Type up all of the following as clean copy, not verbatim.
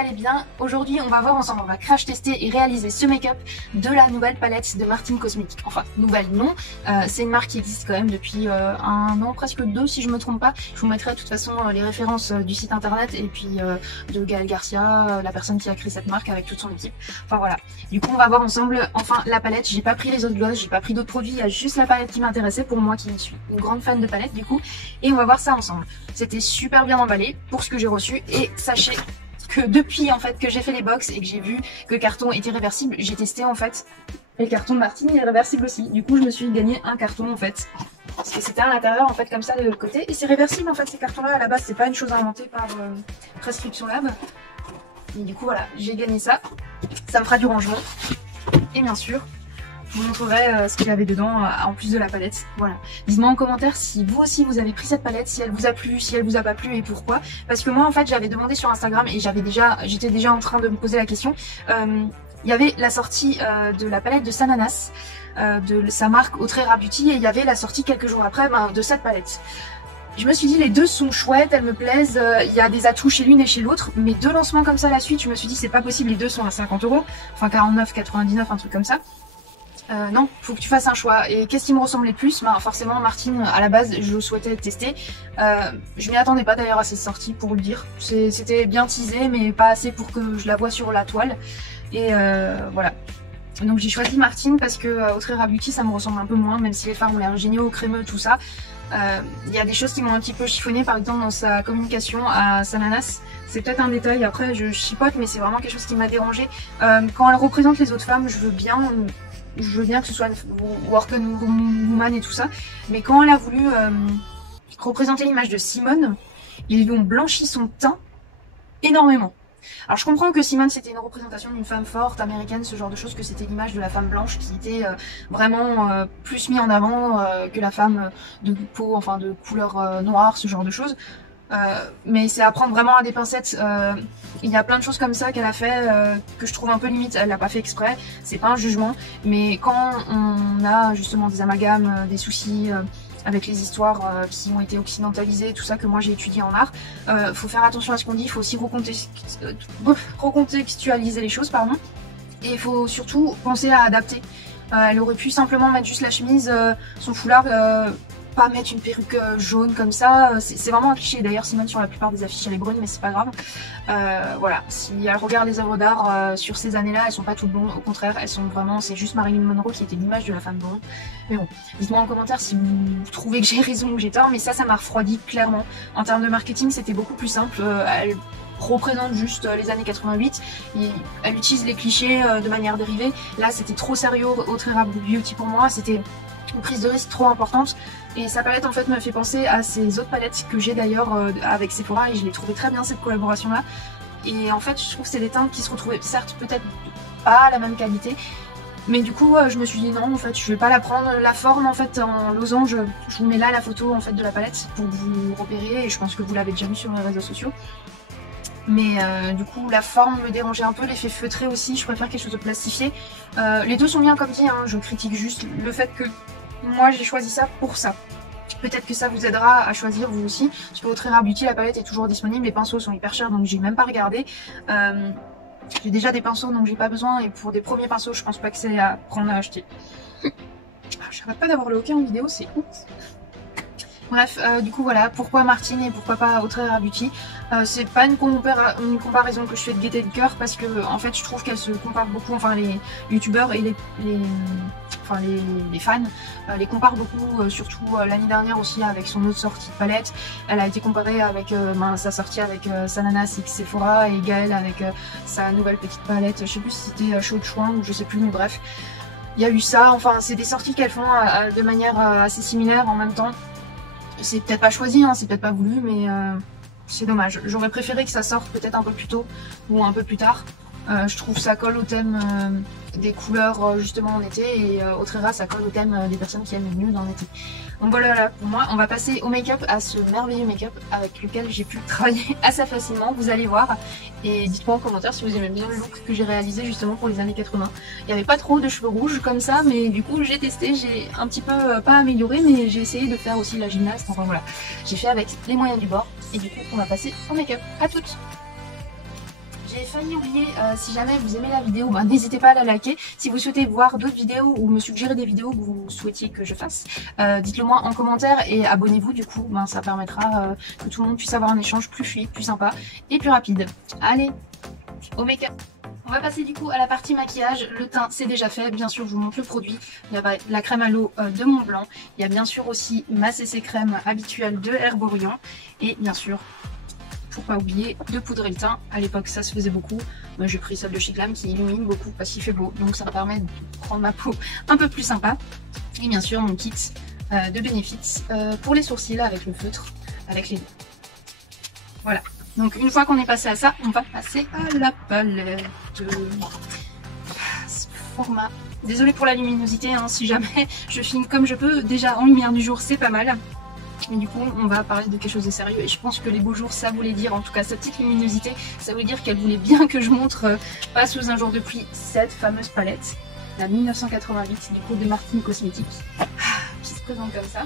allez bien. Aujourd'hui on va voir ensemble, on va crash tester et réaliser ce make-up de la nouvelle palette de Martine Cosmetics. Enfin nouvelle non, c'est une marque qui existe quand même depuis un an, presque deux si je me trompe pas. Je vous mettrai de toute façon les références du site internet et puis de Gaël Garcia, la personne qui a créé cette marque avec toute son équipe. Enfin voilà, du coup on va voir ensemble enfin la palette. J'ai pas pris les autres glosses, j'ai pas pris d'autres produits, il y a juste la palette qui m'intéressait pour moi qui suis une grande fan de palette du coup. Et on va voir ça ensemble. C'était super bien emballé pour ce que j'ai reçu et sachez que depuis en fait que j'ai fait les box et que j'ai vu que le carton était réversible, j'ai testé en fait et le carton de Martine est réversible aussi. Du coup je me suis gagné un carton en fait parce que c'était à l'intérieur en fait comme ça de l'autre côté et c'est réversible en fait ces cartons là à la base, c'est pas une chose inventée par Prescription Lab. Et du coup voilà, j'ai gagné ça, ça me fera du rangement et bien sûr je vous montrerai ce qu'il y avait dedans en plus de la palette. Voilà. Dites-moi en commentaire si vous aussi vous avez pris cette palette, si elle vous a plu, si elle vous a pas plu et pourquoi. Parce que moi en fait j'avais demandé sur Instagram et j'étais déjà en train de me poser la question. Il y avait la sortie de la palette de Sananas, de sa marque Autrera Beauty, et il y avait la sortie quelques jours après de cette palette. Je me suis dit les deux sont chouettes, elles me plaisent, il y a des atouts chez l'une et chez l'autre, mais deux lancements comme ça à la suite, je me suis dit c'est pas possible, les deux sont à 50 €, enfin 49,99, un truc comme ça. Non, faut que tu fasses un choix. Et qu'est-ce qui me ressemblait le plus? Forcément Martine, à la base je souhaitais tester. Je m'y attendais pas d'ailleurs à cette sortie pour le dire. C'était bien teasé mais pas assez pour que je la voie sur la toile. Et voilà. Donc j'ai choisi Martine parce que Autrera Beauty ça me ressemble un peu moins, même si les fards ont l'air géniaux, crémeux, tout ça. Il y a des choses qui m'ont un petit peu chiffonné, par exemple dans sa communication à Sananas. C'est peut-être un détail, après je chipote, mais c'est vraiment quelque chose qui m'a dérangé. Quand elle représente les autres femmes, je veux bien que ce soit une working woman et tout ça, mais quand elle a voulu représenter l'image de Simone, ils lui ont blanchi son teint énormément. Alors je comprends que Simone c'était une représentation d'une femme forte, américaine, ce genre de choses, que c'était l'image de la femme blanche qui était vraiment plus mise en avant que la femme de peau, enfin de couleur noire, ce genre de choses. Mais c'est à prendre vraiment à des pincettes. Il y a plein de choses comme ça qu'elle a fait que je trouve un peu limite. Elle l'a pas fait exprès, c'est pas un jugement, mais quand on a justement des amalgames, des soucis avec les histoires qui ont été occidentalisées, tout ça que moi j'ai étudié en art, faut faire attention à ce qu'on dit, il faut aussi recontextualiser les choses, pardon, et il faut surtout penser à adapter. Elle aurait pu simplement mettre juste la chemise, son foulard, pas mettre une perruque jaune comme ça, c'est vraiment un cliché. D'ailleurs Simone sur la plupart des affiches elle est brune, mais c'est pas grave. Voilà, si elle regarde les œuvres d'art sur ces années là, elles sont pas toutes blondes, au contraire elles sont vraiment, c'est juste Marilyn Monroe qui était l'image de la femme blonde. Mais bon, dites-moi en commentaire si vous trouvez que j'ai raison ou que j'ai tort, mais ça m'a refroidi clairement. En termes de marketing c'était beaucoup plus simple. Elle représente juste les années 88, elle utilise les clichés de manière dérivée. Là c'était trop sérieux, Autrera Beauty pour moi, c'était une prise de risque trop importante. Et sa palette en fait me fait penser à ces autres palettes que j'ai d'ailleurs avec Sephora, et je l'ai trouvé très bien cette collaboration là. Et en fait je trouve que c'est des teintes qui se retrouvaient certes peut-être pas à la même qualité, mais du coup je me suis dit non en fait je vais pas la prendre. La forme en fait en losange, je vous mets là la photo en fait de la palette pour vous repérer, et je pense que vous l'avez déjà vu sur les réseaux sociaux. Mais du coup la forme me dérangeait un peu, l'effet feutré aussi, je préfère quelque chose de plastifié. Les deux sont bien comme dit, hein, je critique juste le fait que moi j'ai choisi ça pour ça. Peut-être que ça vous aidera à choisir vous aussi, parce que Autrera Beauty la palette est toujours disponible, les pinceaux sont hyper chers donc j'ai même pas regardé. J'ai déjà des pinceaux donc j'ai pas besoin, et pour des premiers pinceaux je pense pas que c'est à prendre à acheter. J'arrête pas d'avoir le hoquet en vidéo, c'est ouf. Bref, du coup voilà, pourquoi Martine et pourquoi pas Autrera Beauty. C'est pas une comparaison que je fais de gaieté de cœur, parce que en fait je trouve qu'elle se compare beaucoup, enfin les youtubeurs et les fans les comparent beaucoup, surtout l'année dernière aussi avec son autre sortie de palette. Elle a été comparée avec sa sortie avec Sananas et Sephora, et Gaël avec sa nouvelle petite palette, je sais plus si c'était Chaud de Chouin ou je sais plus, mais bref. Il y a eu ça, enfin c'est des sorties qu'elles font de manière assez similaire en même temps. C'est peut-être pas choisi, hein, c'est peut-être pas voulu, mais c'est dommage. J'aurais préféré que ça sorte peut-être un peu plus tôt ou un peu plus tard. Je trouve ça colle au thème des couleurs justement en été, et Autrera ça colle au thème des personnes qui aiment le nude en été. Donc voilà, pour moi on va passer au make-up, à ce merveilleux make-up avec lequel j'ai pu travailler assez facilement, vous allez voir. Et dites-moi en commentaire si vous aimez bien le look que j'ai réalisé justement pour les années 80. Il n'y avait pas trop de cheveux rouges comme ça, mais du coup j'ai testé, j'ai un petit peu pas amélioré, mais j'ai essayé de faire aussi la gymnaste. Enfin voilà, j'ai fait avec les moyens du bord, et du coup on va passer au make-up. À toutes. J'ai failli oublier, si jamais vous aimez la vidéo, bah, n'hésitez pas à la liker. Si vous souhaitez voir d'autres vidéos ou me suggérer des vidéos que vous souhaitiez que je fasse, dites-le moi en commentaire et abonnez-vous, du coup ben, ça permettra que tout le monde puisse avoir un échange plus fluide, plus sympa et plus rapide. Allez, au make-up. On va passer du coup à la partie maquillage. Le teint c'est déjà fait, bien sûr je vous montre le produit. Il y a la crème à l'eau de Montblanc. Il y a bien sûr aussi ma CC crème habituelle de Herborian. Et bien sûr, pour pas oublier, de poudrer le teint. À l'époque ça se faisait beaucoup. Moi j'ai pris celle de chez Glam qui illumine beaucoup parce qu'il fait beau. Donc ça me permet de rendre ma peau un peu plus sympa. Et bien sûr mon kit de Benefit pour les sourcils avec le feutre, avec les deux. Voilà. Donc une fois qu'on est passé à ça, on va passer à la palette. Ce format. Désolée pour la luminosité, hein, si jamais je filme comme je peux. Déjà en lumière du jour c'est pas mal. Mais du coup on va parler de quelque chose de sérieux. Et je pense que les beaux jours ça voulait dire, en tout cas cette petite luminosité, ça voulait dire qu'elle voulait bien que je montre, pas sous un jour de pluie, cette fameuse palette. La 1988 du coup de Martine Cosmetics. Qui se présente comme ça.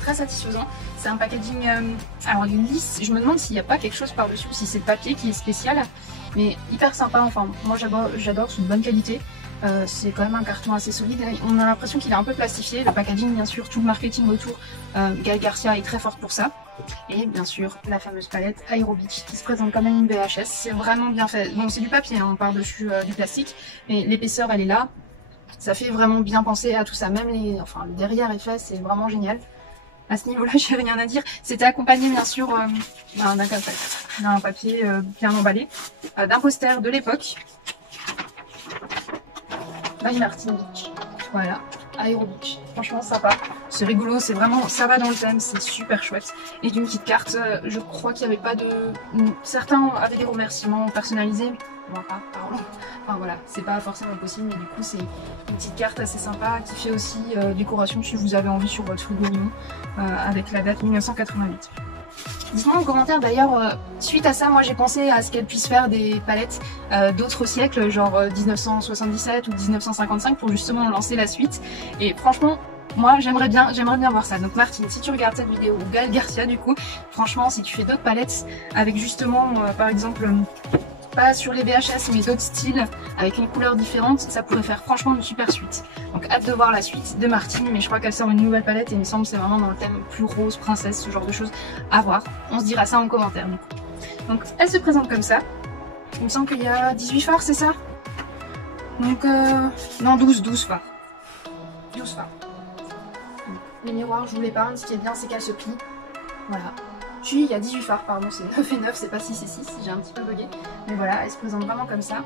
Très satisfaisant. C'est un packaging, alors il est lisse, je me demande s'il n'y a pas quelque chose par-dessus ou si c'est le papier qui est spécial, mais hyper sympa. Enfin moi j'adore, c'est de bonne qualité, c'est quand même un carton assez solide. On a l'impression qu'il est un peu plastifié, le packaging bien sûr, tout le marketing autour, Gaëlle Garcia est très forte pour ça. Et bien sûr la fameuse palette Aerobic qui se présente comme une VHS, c'est vraiment bien fait. Bon c'est du papier, hein, on part dessus du plastique, mais l'épaisseur elle est là, ça fait vraiment bien penser à tout ça, même le derrière est fait, c'est vraiment génial. À ce niveau-là, j'ai rien à dire. C'était accompagné bien sûr d'un papier bien emballé, d'un poster de l'époque. By Martine. Voilà, Aerobic. Franchement sympa. C'est rigolo, c'est vraiment, ça va dans le thème, c'est super chouette. Et d'une petite carte, je crois qu'il n'y avait pas de... Certains avaient des remerciements personnalisés. Moi pas, pardon. Enfin voilà, c'est pas forcément possible, mais du coup c'est une petite carte assez sympa qui fait aussi décoration si vous avez envie sur votre frigo mignon, avec la date 1988. Dites-moi en commentaire d'ailleurs, suite à ça, moi j'ai pensé à ce qu'elle puisse faire des palettes d'autres siècles, genre 1977 ou 1955 pour justement lancer la suite. Et franchement, moi j'aimerais bien voir ça. Donc Martine, si tu regardes cette vidéo, ou Gaëlle Garcia du coup, franchement si tu fais d'autres palettes avec justement par exemple... pas sur les VHS mais d'autres styles avec une couleur différente, ça pourrait faire franchement une super suite. Donc hâte de voir la suite de Martine, mais je crois qu'elle sort une nouvelle palette et il me semble que c'est vraiment dans le thème plus rose, princesse, ce genre de choses à voir. On se dira ça en commentaire. Donc elle se présente comme ça. Il me semble qu'il y a 18 fards, c'est ça? Donc non, 12 fards. 12 fards. Les miroirs, je vous l'épargne, ce qui est bien c'est qu'elle se plie. Voilà. Puis il y a 18 fards, pardon, c'est 9 et 9, c'est pas 6 et 6, j'ai un petit peu bugué. Mais voilà, elle se présente vraiment comme ça.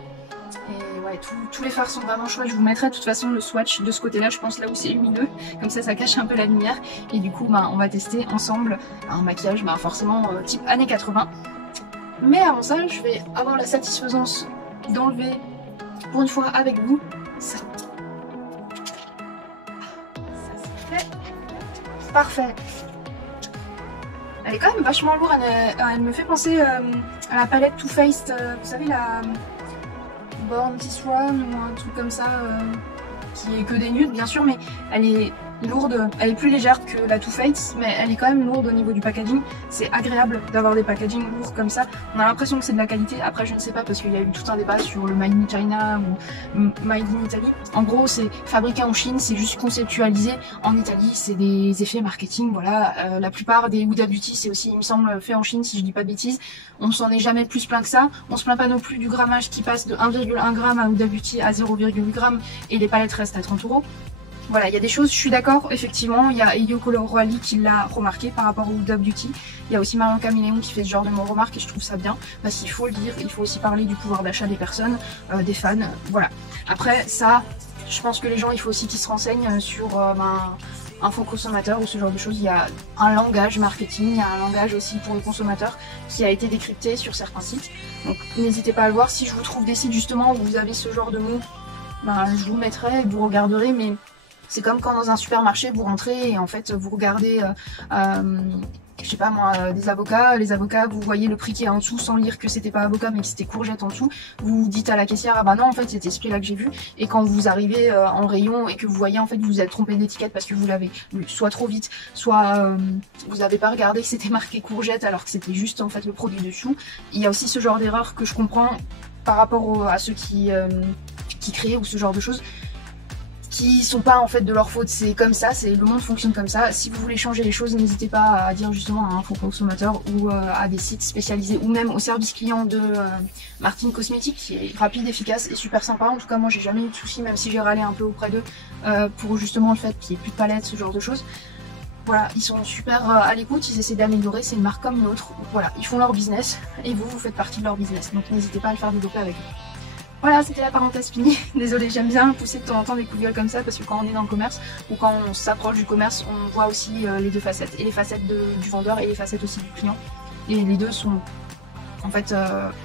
Et ouais, tous les fards sont vraiment chouettes. Je vous mettrai de toute façon le swatch de ce côté-là, je pense là où c'est lumineux. Comme ça cache un peu la lumière. Et du coup, on va tester ensemble un maquillage, forcément type années 80. Mais avant ça, je vais avoir la satisfaisance d'enlever pour une fois avec vous ça. Ça c'est fait. Parfait. Elle est quand même vachement lourde, elle me fait penser à la palette Too Faced, vous savez la Born This One ou un truc comme ça, qui est que des nudes bien sûr, mais elle est lourde, elle est plus légère que la Too Faced, mais elle est quand même lourde au niveau du packaging. C'est agréable d'avoir des packagings lourds comme ça, on a l'impression que c'est de la qualité. Après je ne sais pas parce qu'il y a eu tout un débat sur le Made in China ou Made in Italy. En gros c'est fabriqué en Chine, c'est juste conceptualisé en Italie, c'est des effets marketing, voilà. La plupart des Huda Beauty c'est aussi il me semble fait en Chine si je dis pas de bêtises. On s'en est jamais plus plaint que ça, on se plaint pas non plus du grammage qui passe de 1,1 g à Huda Beauty à 0,8 g et les palettes restent à 30 €. Voilà, il y a des choses, je suis d'accord, effectivement, il y a Elio Colorwali qui l'a remarqué par rapport au Huda Beauty. Il y a aussi Marion Caméléon qui fait ce genre de remarques et je trouve ça bien, parce qu'il faut le dire, il faut aussi parler du pouvoir d'achat des personnes, des fans, voilà. Après, ça, je pense que les gens, il faut aussi qu'ils se renseignent sur un faux consommateur ou ce genre de choses. Il y a un langage marketing, il y a un langage aussi pour le consommateur qui a été décrypté sur certains sites. Donc n'hésitez pas à le voir, si je vous trouve des sites justement où vous avez ce genre de mots, je vous mettrai et vous regarderez, mais... C'est comme quand dans un supermarché vous rentrez et en fait vous regardez, je sais pas moi, des avocats. Les avocats, vous voyez le prix qui est en dessous sans lire que c'était pas avocat mais que c'était courgette en dessous. Vous dites à la caissière ah bah non en fait c'était ce prix là que j'ai vu. Et quand vous arrivez en rayon et que vous voyez en fait vous êtes trompé d'étiquette parce que vous l'avez lu soit trop vite, soit vous n'avez pas regardé que c'était marqué courgette alors que c'était juste en fait le produit dessous. Il y a aussi ce genre d'erreur que je comprends. par rapport à ceux qui créent ou ce genre de choses, qui sont pas en fait de leur faute, c'est comme ça, le monde fonctionne comme ça. Si vous voulez changer les choses, n'hésitez pas à dire justement à un fonds consommateur ou à des sites spécialisés ou même au service client de Martine Cosmétique, qui est rapide, efficace et super sympa. En tout cas moi j'ai jamais eu de soucis, même si j'ai râlé un peu auprès d'eux pour justement le fait qu'il n'y ait plus de palettes, ce genre de choses. Voilà, ils sont super à l'écoute, ils essaient d'améliorer, c'est une marque comme une autre. Voilà, ils font leur business et vous faites partie de leur business, donc n'hésitez pas à le faire développer avec eux. Voilà, c'était la parenthèse finie. Désolée, j'aime bien pousser de temps en temps des coups de gueule comme ça parce que quand on est dans le commerce ou quand on s'approche du commerce, on voit aussi les deux facettes. Et les facettes du vendeur et les facettes aussi du client. Et les deux sont en fait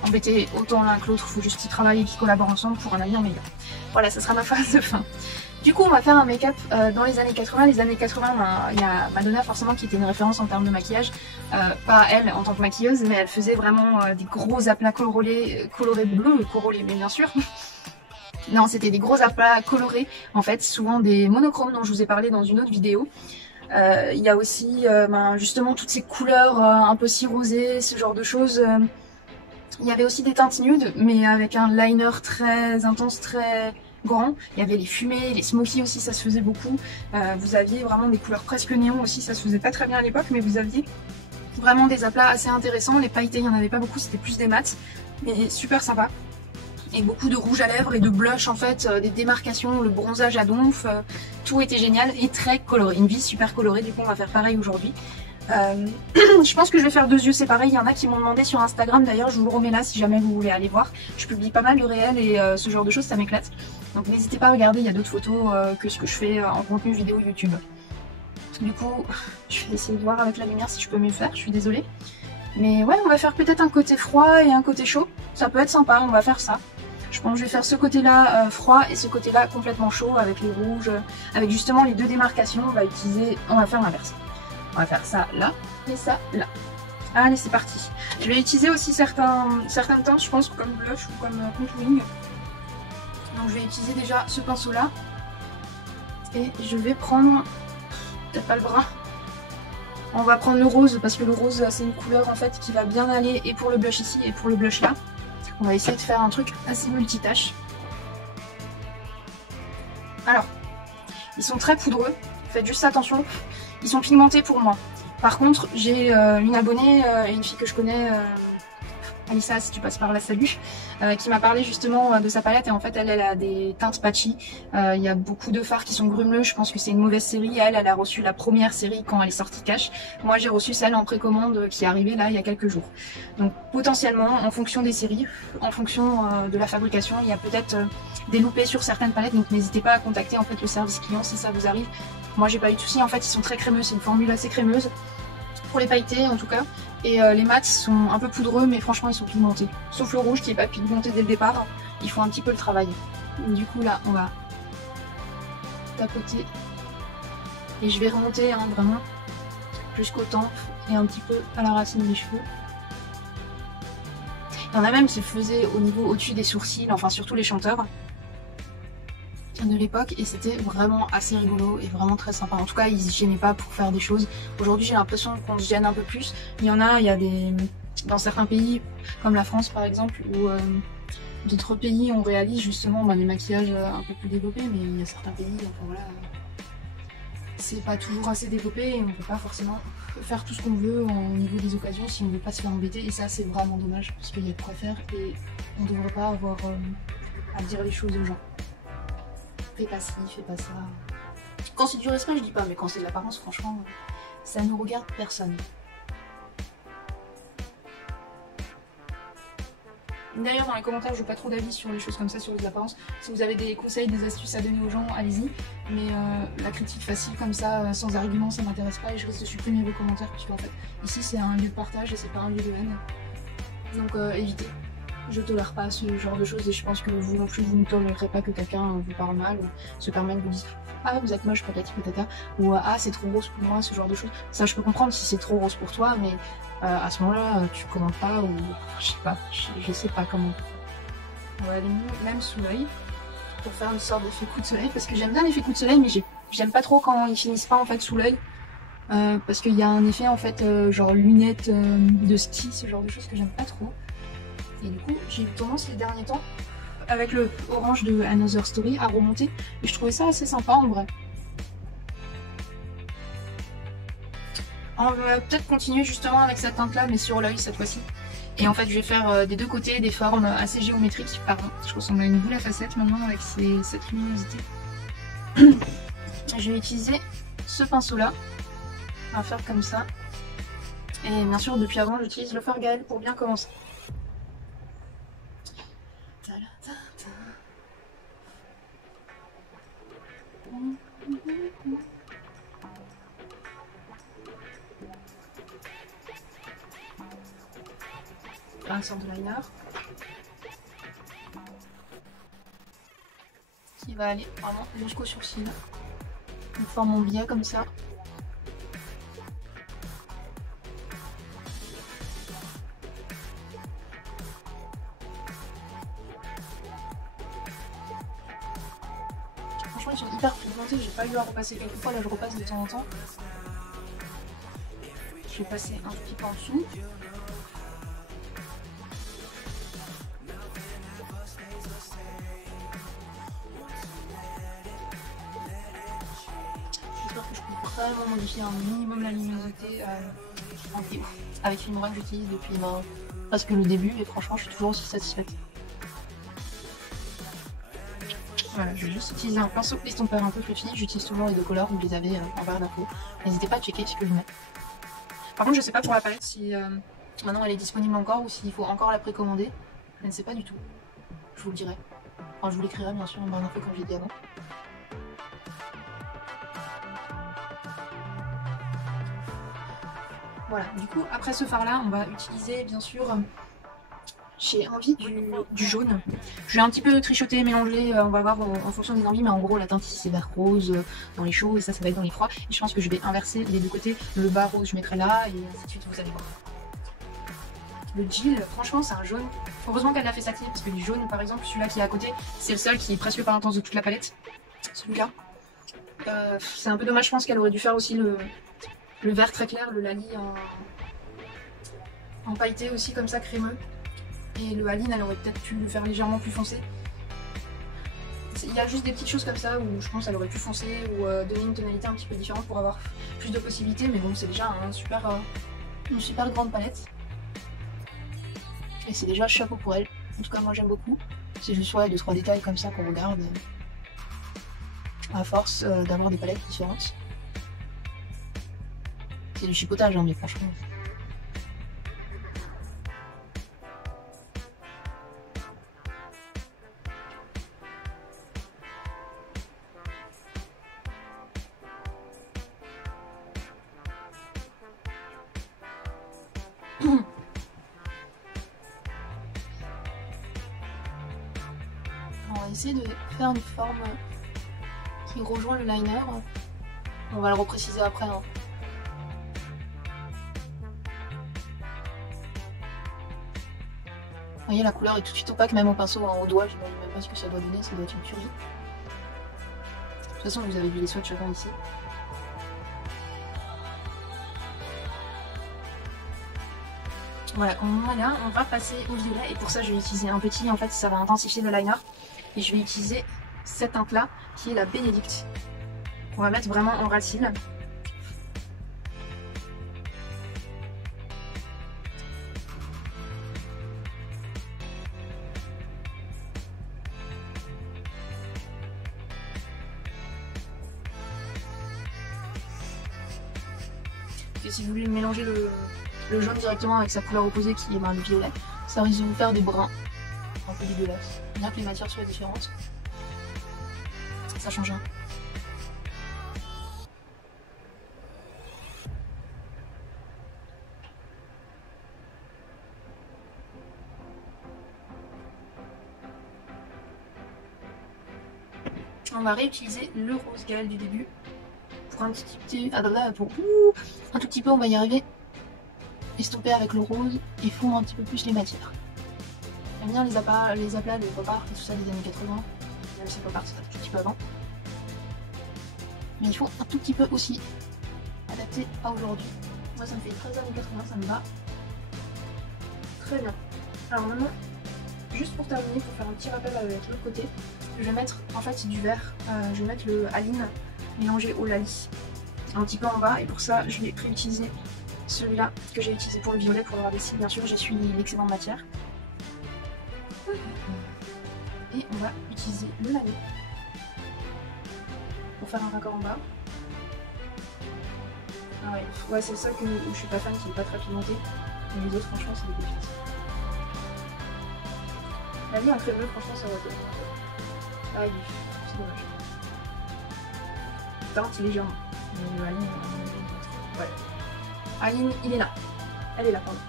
embêtés autant l'un que l'autre. Il faut juste qu'ils travaillent et qu'ils collaborent ensemble pour un avenir meilleur. Voilà, ça sera ma phrase de fin. Du coup, on va faire un make-up dans les années 80. Les années 80, il y a Madonna forcément qui était une référence en termes de maquillage. Pas elle en tant que maquilleuse, mais elle faisait vraiment des gros aplats colorés bleus, colorés, mais bien sûr. Non, c'était des gros aplats colorés, en fait, souvent des monochromes dont je vous ai parlé dans une autre vidéo. Il y a aussi justement toutes ces couleurs un peu si rosées, ce genre de choses. Il y avait aussi des teintes nudes, mais avec un liner très intense, très grand. Il y avait les fumées, les smokies aussi, ça se faisait beaucoup. Vous aviez vraiment des couleurs presque néon aussi, ça se faisait pas très bien à l'époque, mais vous aviez vraiment des aplats assez intéressants. Les pailletés, il n'y en avait pas beaucoup, c'était plus des mats, mais super sympa. Et beaucoup de rouge à lèvres et de blush en fait, des démarcations, le bronzage à donf, tout était génial et très coloré. Une vie super colorée, du coup on va faire pareil aujourd'hui. Je pense que je vais faire 2 yeux séparés. Il y en a qui m'ont demandé sur Instagram, d'ailleurs je vous le remets là si jamais vous voulez aller voir. Je publie pas mal de réels et ce genre de choses, ça m'éclate. Donc n'hésitez pas à regarder, il y a d'autres photos que ce que je fais en contenu vidéo YouTube. Du coup, je vais essayer de voir avec la lumière si je peux mieux faire, je suis désolée. Mais ouais, on va faire peut-être un côté froid et un côté chaud. Ça peut être sympa, on va faire ça. Je pense que je vais faire ce côté-là froid et ce côté-là complètement chaud avec les rouges, avec justement les deux démarcations. On va faire l'inverse. On va faire ça là et ça là. Allez, c'est parti. Je vais utiliser aussi certaines teintes, je pense, comme blush ou comme contouring. Donc je vais utiliser déjà ce pinceau-là. Et je vais prendre... peut-être pas le brun. On va prendre le rose parce que le rose c'est une couleur en fait qui va bien aller et pour le blush ici et pour le blush là. On va essayer de faire un truc assez multitâche. Alors, ils sont très poudreux, faites juste attention, ils sont pigmentés pour moi. Par contre, j'ai une abonnée et une fille que je connais, Alissa, si tu passes par là, salut, qui m'a parlé justement de sa palette et en fait elle a des teintes patchy. Il y a beaucoup de fards qui sont grumeleux, je pense que c'est une mauvaise série. Elle a reçu la première série quand elle est sortie cash. Moi j'ai reçu celle en précommande qui est arrivée là il y a quelques jours. Donc potentiellement en fonction des séries, en fonction de la fabrication, il y a peut-être des loupés sur certaines palettes, donc n'hésitez pas à contacter en fait le service client si ça vous arrive. Moi j'ai pas eu de soucis, en fait ils sont très crémeux, c'est une formule assez crémeuse. Pour les pailletés en tout cas. Et les mats sont un peu poudreux mais franchement ils sont pigmentés. Sauf le rouge qui est pas pigmenté dès le départ. Il faut un petit peu le travail. Du coup là on va tapoter. Et je vais remonter vraiment jusqu'aux tempes et un petit peu à la racine des cheveux. Il y en a même qui le faisaient au niveau au-dessus des sourcils, enfin surtout les chanteurs de l'époque, et c'était vraiment assez rigolo et vraiment très sympa. En tout cas ils se gênaient pas pour faire des choses. Aujourd'hui j'ai l'impression qu'on se gêne un peu plus. Il y a des dans certains pays comme la France par exemple ou d'autres pays on réalise justement des maquillages un peu plus développés, mais il y a certains pays enfin voilà, c'est pas toujours assez développé et on peut pas forcément faire tout ce qu'on veut au niveau des occasions si on veut pas se faire embêter, et ça c'est vraiment dommage parce qu'il y a de quoi faire et on devrait pas avoir à dire les choses aux gens. Fais pas ci, fais pas ça. Quand c'est du respect, je dis pas, mais quand c'est de l'apparence, franchement, ça ne regarde personne. D'ailleurs, dans les commentaires, je veux pas trop d'avis sur les choses comme ça, sur les apparences. Si vous avez des conseils, des astuces à donner aux gens, allez-y. Mais la critique facile comme ça, sans argument, ça m'intéresse pas et je risque de supprimer vos commentaires puisque en fait, ici c'est un lieu de partage et c'est pas un lieu de haine. Donc évitez. Je tolère pas ce genre de choses et je pense que vous non plus vous ne tolérerez pas que quelqu'un vous parle mal ou se permet de vous dire ah vous êtes moche patati patata ou ah c'est trop rose pour moi, ce genre de choses. Ça je peux comprendre si c'est trop rose pour toi, mais à ce moment-là tu commentes pas ou je sais pas, je sais pas comment. On va aller même sous l'œil pour faire une sorte d'effet coup de soleil parce que j'aime bien l'effet coup de soleil mais j'aime pas trop quand ils finissent pas en fait sous l'œil. Parce qu'il y a un effet en fait genre lunettes de ski, ce genre de choses que j'aime pas trop. Et du coup, j'ai eu tendance les derniers temps, avec le orange de Another Story, à remonter. Et je trouvais ça assez sympa en vrai. On va peut-être continuer justement avec cette teinte là, mais sur l'œil cette fois-ci. Et en fait je vais faire des deux côtés des formes assez géométriques. Pardon, je ressemble à une boule à facettes maintenant avec cette luminosité. Je vais utiliser ce pinceau là. On va faire comme ça. Et bien sûr depuis avant j'utilise le fard Gael pour bien commencer. Un sort de liner qui va aller vraiment jusqu'au sourcil. Je forme mon biais comme ça. Franchement ils sont hyper pigmentés, j'ai pas eu à repasser quelques fois, là je repasse de temps en temps. Je vais passer un petit peu en dessous. J'espère que je peux vraiment modifier un minimum la luminosité avec une que j'utilise depuis presque le début et franchement je suis toujours aussi satisfaite. Voilà, je vais juste utiliser un pinceau estompeur un peu fluffy, j'utilise toujours les deux couleurs, vous les avez en barre d'infos. N'hésitez pas à checker ce que je mets. Par contre je sais pas pour la palette si maintenant elle est disponible encore ou s'il faut encore la précommander. Je ne sais pas du tout. Je vous le dirai. Enfin je vous l'écrirai bien sûr en barre d'infos comme j'ai dit avant. Voilà, du coup après ce fard là on va utiliser bien sûr, j'ai envie du jaune. Je vais un petit peu trichoter, mélanger, on va voir en fonction des envies, mais en gros la teinte ici c'est vert rose dans les chauds et ça va être dans les froids. Et je pense que je vais inverser les deux côtés, le bas rose je mettrai là et ainsi de suite, vous allez voir. Le Jill, franchement c'est un jaune, heureusement qu'elle l'a fait s'activer parce que du jaune par exemple, celui-là qui est à côté, c'est le seul qui est presque pas intense de toute la palette, celui-là. C'est un peu dommage, je pense qu'elle aurait dû faire aussi le vert très clair, le Lali en pailleté aussi comme ça crémeux. Et le Aline elle aurait peut-être pu le faire légèrement plus foncé. Il y a juste des petites choses comme ça où je pense qu'elle aurait pu foncer ou donner une tonalité un petit peu différente pour avoir plus de possibilités. Mais bon c'est déjà une super grande palette. Et c'est déjà chapeau pour elle. En tout cas moi j'aime beaucoup. C'est juste 2-3 détails comme ça qu'on regarde à force d'avoir des palettes différentes. C'est du chipotage hein, mais franchement. On va essayer de faire une forme qui rejoint le liner. On va le repréciser après. Hein. Vous voyez la couleur est tout de suite opaque, même au pinceau en haut doigt, je n'imagine même pas ce que ça doit donner, ça doit être une tuerie. De toute façon vous avez vu les swatchs avant ici. Voilà, au moment là, on va passer au violet et pour ça je vais utiliser un petit, en fait ça va intensifier le liner. Et je vais utiliser cette teinte là qui est la Bénédicte. On va mettre vraiment en racine. Et si vous voulez mélanger le jaune directement avec sa couleur opposée qui est le violet, ça risque de vous faire des bruns un peu dégueulasses. Bien que les matières soient différentes, ça change rien. On va réutiliser le rose Gael du début pour un petit un tout petit peu, on va y arriver. Estomper avec le rose et fondre un petit peu plus les matières. J'aime bien les aplats, les pop art et tout ça des années 80, même si pop art c'est un tout petit peu avant. Mais il faut un tout petit peu aussi adapté à aujourd'hui. Moi ça me fait très années 80, ça me va très bien. Alors maintenant, juste pour terminer, pour faire un petit rappel avec l'autre côté, je vais mettre en fait du vert, je vais mettre le Aline mélangé au Lali un petit peu en bas, et pour ça je vais réutiliser celui-là que j'ai utilisé pour le violet pour avoir des cils. Bien sûr, j'essuie l'excédent de matière. Et on va utiliser le Lali pour faire un raccord en bas. Ah ouais, c'est ça où je suis pas fan, qui est pas très pigmenté. Mais les autres, franchement, c'est des pépites. La vie en crème bleue, franchement, ça va être. Ah oui, c'est dommage. Teinte légèrement. Mais le Aline, ouais. Aline, il est là. Elle est là, pardon.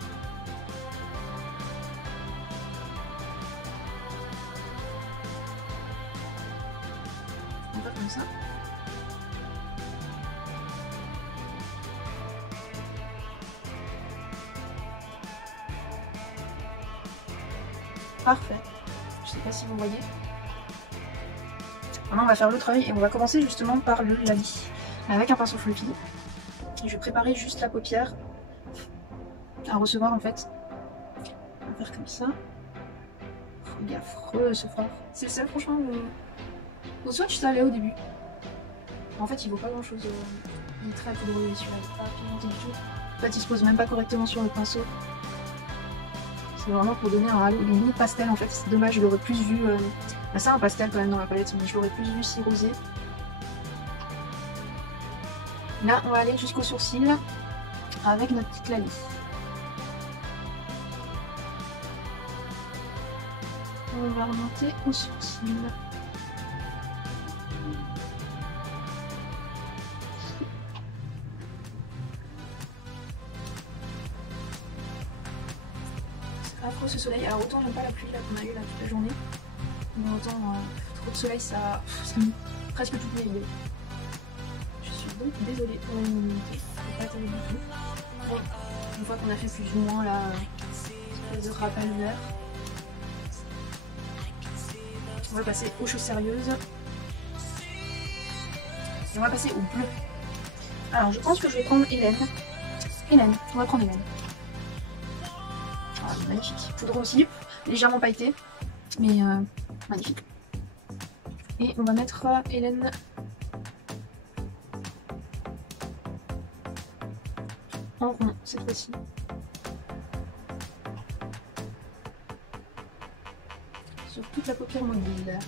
On va comme ça. Parfait. Je sais pas si vous voyez. Maintenant on va faire le travail et on va commencer justement par le Lali. Avec un pinceau fluffy. Je vais préparer juste la paupière à recevoir en fait. On va faire comme ça. Oh, il est affreux ce fard. C'est le seul franchement. Au swatch ça allait au début. En fait il vaut pas grand chose. Il est très poudreux celui-là, il est pas pigmenté du tout. En fait il se pose même pas correctement sur le pinceau. C'est vraiment pour donner un halo, il est limite pastel en fait, c'est dommage, je l'aurais plus vu, c'est un pastel quand même dans la palette, mais je l'aurais plus vu si rosé. Là on va aller jusqu'au sourcil avec notre petite Lali. On va remonter au sourcil. Affreux ce soleil, alors autant j'aime pas la pluie là qu'on a eu là toute la journée, mais autant trop de soleil ça limite presque toutes mes vidéos. Je suis donc désolée pour la luminosité, c'est pas terrible du tout. Bon, une fois qu'on a fait plus ou moins la de rappel vert, on va passer aux choses sérieuses et on va passer au bleu. Alors je pense que je vais prendre Hélène, on va prendre Hélène. Ah, magnifique, poudre aussi, légèrement pailleté, mais magnifique. Et on va mettre Hélène en rond cette fois-ci. Sur toute la paupière mobile.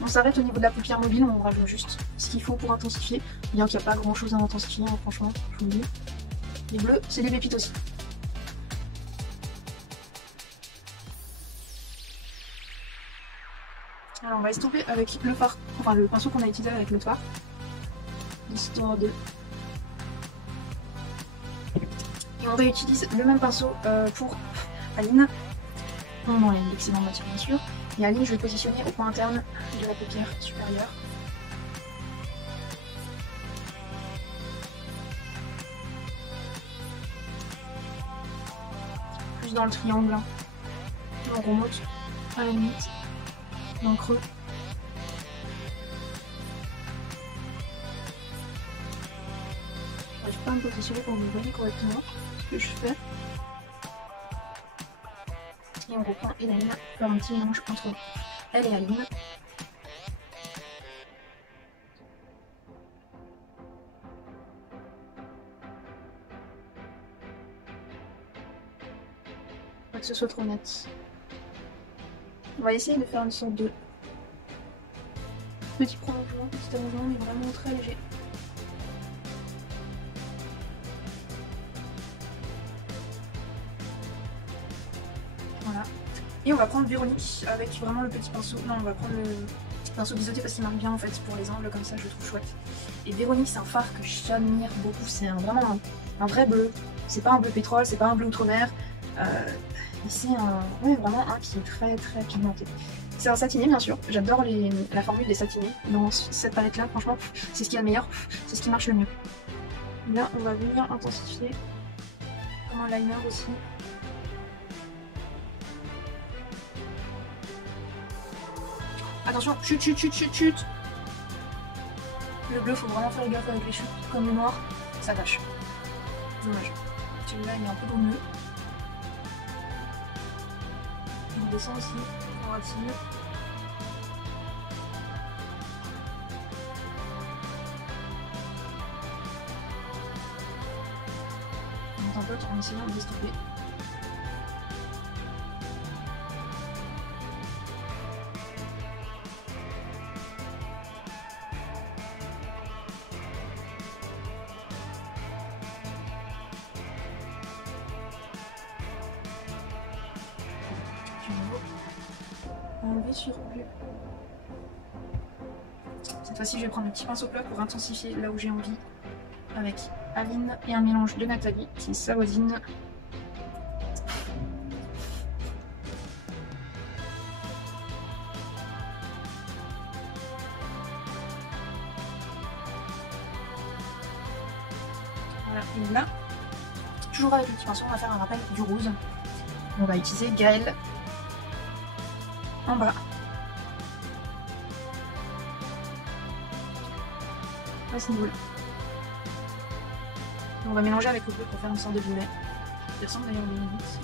On s'arrête au niveau de la paupière mobile, on rajoute juste ce qu'il faut pour intensifier, bien qu'il n'y a pas grand chose à intensifier, hein, franchement, je vous le dis. Les bleus, c'est des pépites aussi. Alors on va estomper avec le fard, enfin le pinceau qu'on a utilisé avec le fard, histoire de... Et on réutilise le même pinceau pour Aline. On enlève l'excédent de matière bien sûr. Et Aline, je vais positionner au point interne de la paupière supérieure. Plus dans le triangle. On remonte à la limite. Dans le creux. Je n'arrive pas à me positionner pour que vous voyez correctement ce que je fais. Et on reprend Hélène, faire un petit mélange entre elle et Aline. Pas que ce soit trop net. On va essayer de faire une sorte de petit prolongement, petit allongement, mais vraiment très léger. Voilà. Et on va prendre Véronique avec vraiment le petit pinceau. Non, on va prendre le pinceau biseauté parce qu'il marque bien en fait pour les angles comme ça, je le trouve chouette. Et Véronique, c'est un fard que j'admire beaucoup. C'est vraiment un vrai bleu. C'est pas un bleu pétrole, c'est pas un bleu outre-mer. C'est vraiment un qui est très très pigmenté. C'est un satiné bien sûr, j'adore la formule des satinés. Dans cette palette là, franchement, c'est ce qui est le meilleur, c'est ce qui marche le mieux. Là, on va venir intensifier comme un liner aussi. Attention, chute, chute, chute, chute, chute. Le bleu, faut vraiment faire gaffe avec les chutes, comme le noir, ça tâche. Dommage. Celui-là, il est un peu brumeux. Il descend aussi, on rattille. On pote en essayant de stopper. Enlever sur bleu. Cette fois-ci, je vais prendre le petit pinceau plat pour intensifier là où j'ai envie, avec Aline et un mélange de Nathalie qui s'avoisine. Voilà, et là, toujours avec le petit pinceau, on va faire un rappel du rose. On va utiliser Gaëlle en bas. À ce niveau-là. On va mélanger avec le bleu pour faire une sorte de violet. Il ressemble d'ailleurs aux limites.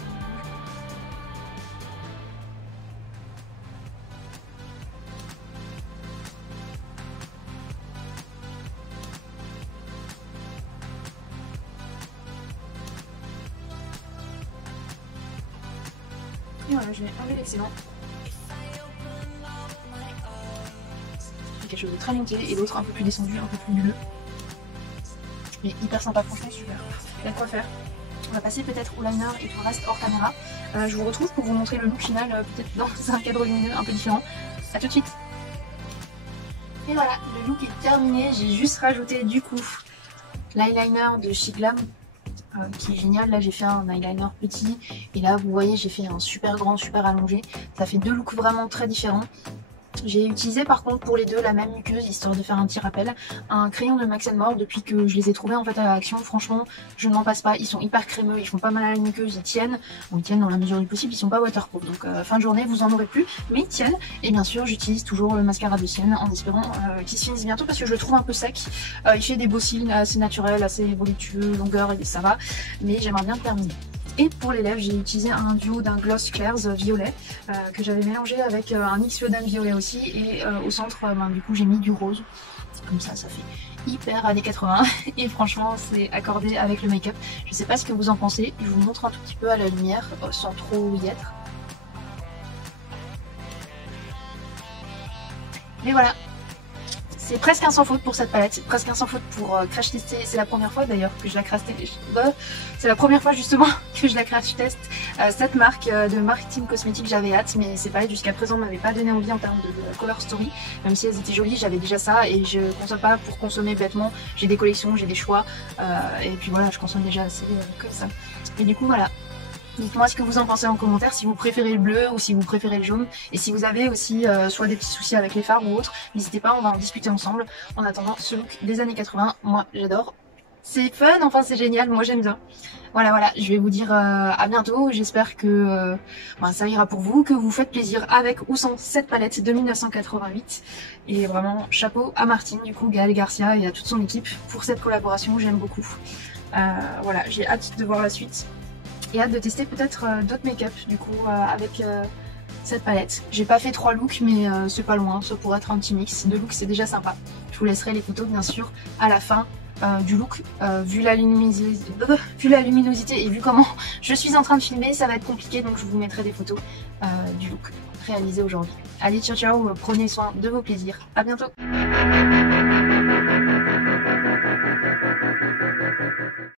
Et voilà, je vais enlever l'excédent. Quelque chose de très monté et l'autre un peu plus descendu, un peu plus bleu. Mais hyper sympa, franchement super. Il y a de quoi faire. On va passer peut-être au liner et tout le reste hors caméra. Je vous retrouve pour vous montrer le look final, peut-être dans un cadre lumineux un peu différent. A tout de suite. Et voilà, le look est terminé. J'ai juste rajouté du coup l'eyeliner de chez Glam, qui est génial. Là j'ai fait un eyeliner petit et là vous voyez j'ai fait un super grand, super allongé. Ça fait deux looks vraiment très différents. J'ai utilisé par contre pour les deux la même muqueuse histoire de faire un petit rappel, un crayon de Max & More. Depuis que je les ai trouvés en fait à Action, franchement je n'en passe pas, ils sont hyper crémeux, ils font pas mal à la muqueuse, ils tiennent, bon, ils tiennent dans la mesure du possible, ils sont pas waterproof donc fin de journée vous en aurez plus, mais ils tiennent. Et bien sûr j'utilise toujours le mascara de Sienne en espérant qu'il se finisse bientôt parce que je le trouve un peu sec. Il fait des beaux cils assez naturels, assez voluptueux, longueur et ça va, mais j'aimerais bien le terminer. Et pour les lèvres, j'ai utilisé un duo d'un gloss Claire's violet que j'avais mélangé avec un NYX Fiodan violet aussi. Et au centre, du coup, j'ai mis du rose. Comme ça fait hyper années 80. Et franchement, c'est accordé avec le make-up. Je sais pas ce que vous en pensez. Je vous montre un tout petit peu à la lumière sans trop y être. Et voilà. C'est presque un sans faute pour cette palette, c'est presque un sans faute pour crash tester. C'est la première fois d'ailleurs que je la crash teste. C'est la première fois justement que je la crash teste. Cette marque de Martin Cosmétique, j'avais hâte, mais c'est pareil, jusqu'à présent, m'avait pas donné envie en termes de cover story. Même si elles étaient jolies, j'avais déjà ça et je consomme pas pour consommer bêtement. J'ai des collections, j'ai des choix et puis voilà, je consomme déjà assez comme ça. Et du coup voilà. Dites-moi ce que vous en pensez en commentaire, si vous préférez le bleu ou si vous préférez le jaune. Et si vous avez aussi soit des petits soucis avec les fards ou autres, n'hésitez pas, on va en discuter ensemble. En attendant, ce look des années 80, moi j'adore. C'est fun, enfin c'est génial, moi j'aime bien. Voilà, je vais vous dire à bientôt. J'espère que ça ira pour vous, que vous faites plaisir avec ou sans cette palette de 1988. Et vraiment, chapeau à Martine, du coup, Gaëlle Garcia et à toute son équipe pour cette collaboration, j'aime beaucoup. Voilà, j'ai hâte de voir la suite. Et hâte de tester peut-être d'autres make-up du coup avec cette palette. J'ai pas fait 3 looks mais c'est pas loin, ça pourrait être un petit mix de looks, c'est déjà sympa. Je vous laisserai les photos bien sûr à la fin du look. Vu la luminosité et vu comment je suis en train de filmer, ça va être compliqué donc je vous mettrai des photos du look réalisé aujourd'hui. Allez ciao ciao, prenez soin de vos plaisirs, à bientôt.